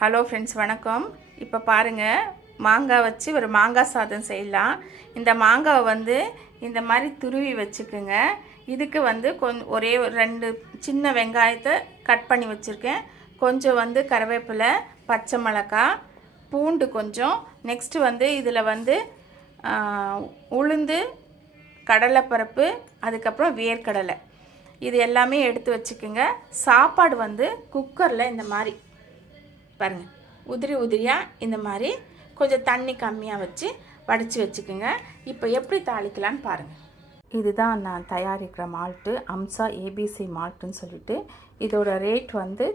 Hello friends, வணக்கம். இப்போ பாருங்கள், மாங்காய் வச்சு ஒரு மாங்காய் சாதம் செய்யலாம். இந்த மாங்காவை வந்து இந்த மாதிரி துருவி வச்சுக்குங்க. இதுக்கு வந்து ஒரே ஒரு 2 சின்ன வெங்காயத்தை கட் பண்ணி வச்சுருக்கேன். கொஞ்சம் வந்து கருவேப்பிலை, பச்சை மிளகாய், பூண்டு கொஞ்சம். நெக்ஸ்ட்டு வந்து இதில் வந்து உளுந்து, கடலைப்பருப்பு, அதுக்கப்புறம் வேர்க்கடலை, இது எல்லாமே எடுத்து வச்சுக்கோங்க. சாப்பாடு வந்து குக்கரில் இந்த மாதிரி பாருங்கள், உதிரியாக இந்த மாதிரி கொஞ்சம் தண்ணி கம்மியாக வச்சு வடித்து வச்சுக்கோங்க. இப்போ எப்படி தாளிக்கலான்னு பாருங்கள். இதுதான் நான் தயாரிக்கிற மால்ட்டு, அம்சா ஏபிசி மால்ட்டுன்னு சொல்லிட்டு. இதோட ரேட் வந்து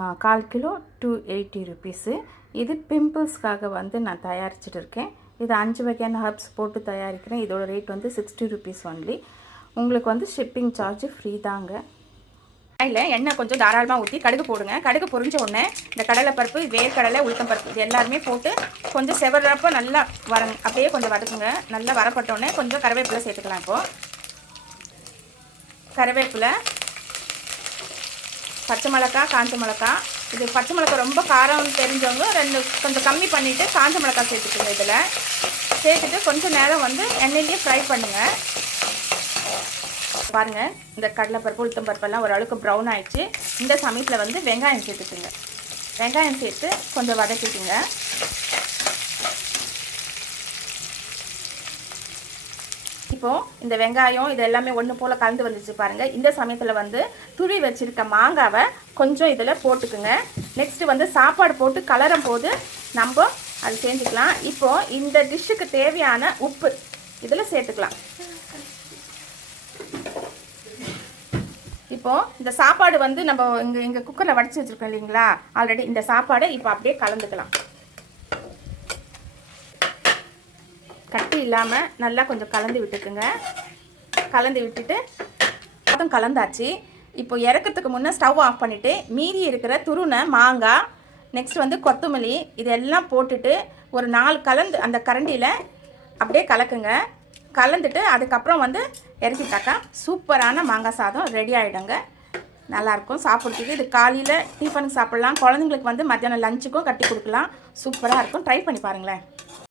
1/4 கிலோ 280 ருபீஸு. இது பிம்பிள்ஸ்க்காக வந்து நான் தயாரிச்சுட்டு இருக்கேன். இது 5 வகையான ஹர்ப்ஸ் போட்டு தயாரிக்கிறேன். இதோட ரேட் வந்து 60 ருபீஸ் ஒன்லி. உங்களுக்கு வந்து ஷிப்பிங் சார்ஜ் ஃப்ரீ தாங்க. இல்லை, எண்ணெய் கொஞ்சம் தாராளமாக ஊற்றி கடுகு போடுங்க. கடுகு பொரிஞ்ச உடனே இந்த கடலைப்பருப்பு, வேர்க்கடலை, உளுத்தம்பருப்பு இது எல்லாருமே போட்டு கொஞ்சம் செவறப்போ நல்லா அப்படியே கொஞ்சம் வதக்குங்க. நல்லா வரப்பட்டோடனே கொஞ்சம் கருவேப்பிலை சேர்த்துக்கலாம். இப்போது கருவேப்பிலை, பச்சை மிளகாய், காஞ்ச மிளகாய். இது பச்சை மிளகாய் ரொம்ப காரம் தெரிஞ்சவங்க 2 கொஞ்சம் கம்மி பண்ணிவிட்டு காஞ்ச மிளகாய் சேர்த்துக்குங்க. இதில் சேர்த்துட்டு கொஞ்சம் நேரம் வந்து எண்ணெயிலேயே ஃப்ரை பண்ணுங்கள். பாருங்கள், இந்த கடலைப்பருப்பு, உளுத்தம்பருப்பெல்லாம் ஓரளவுக்கு ப்ரௌன் ஆகிடுச்சு. இந்த சமயத்தில் வந்து வெங்காயம் சேர்த்துக்குங்க. வெங்காயம் சேர்த்து கொஞ்சம் வதக்கிக்குங்க. இப்போது இந்த வெங்காயம் இது எல்லாமே ஒன்று போல் கலந்து வந்துச்சு பாருங்கள். இந்த சமயத்தில் வந்து துருவி வச்சுருக்க மாங்காவை கொஞ்சம் இதில் போட்டுக்குங்க. நெக்ஸ்ட்டு வந்து சாப்பாடு போட்டு கலரும் போது நம்ம அது செஞ்சுக்கலாம். இப்போது இந்த டிஷ்ஷுக்கு தேவையான உப்பு இதில் சேர்த்துக்கலாம். இப்போது இந்த சாப்பாடு வந்து நம்ம இங்கே குக்கரில் வடித்து வச்சுருக்கோம் இல்லைங்களா, ஆல்ரெடி இந்த சாப்பாடை இப்போ அப்படியே கலந்துக்கலாம். கட்டி இல்லாமல் நல்லா கொஞ்சம் கலந்து விட்டுக்குங்க. கலந்து விட்டுட்டு அதுவும் கலந்தாச்சு. இப்போ இறக்கிறதுக்கு முன்னே ஸ்டவ் ஆஃப் பண்ணிவிட்டு மீதி இருக்கிற துருனை மாங்காய், நெக்ஸ்ட் வந்து கொத்தமல்லி இதெல்லாம் போட்டுட்டு ஒரு 4 கலந்து அந்த கரண்டியில் அப்படியே கலக்குங்க. கலந்துட்டு அதுக்கப்புறம் வந்து இறக்கிட்டாக்கா சூப்பரான மாங்காய் சாதம் ரெடி ஆகிடுங்க. நல்லாயிருக்கும் சாப்பிட்றதுக்கு. இது காலையில் டிஃபனுக்கு சாப்பிட்லாம், குழந்தைங்களுக்கு வந்து மத்தியானம் லஞ்சுக்கும் கட்டி கொடுக்கலாம். சூப்பராக இருக்கும். ட்ரை பண்ணி பாருங்களேன்.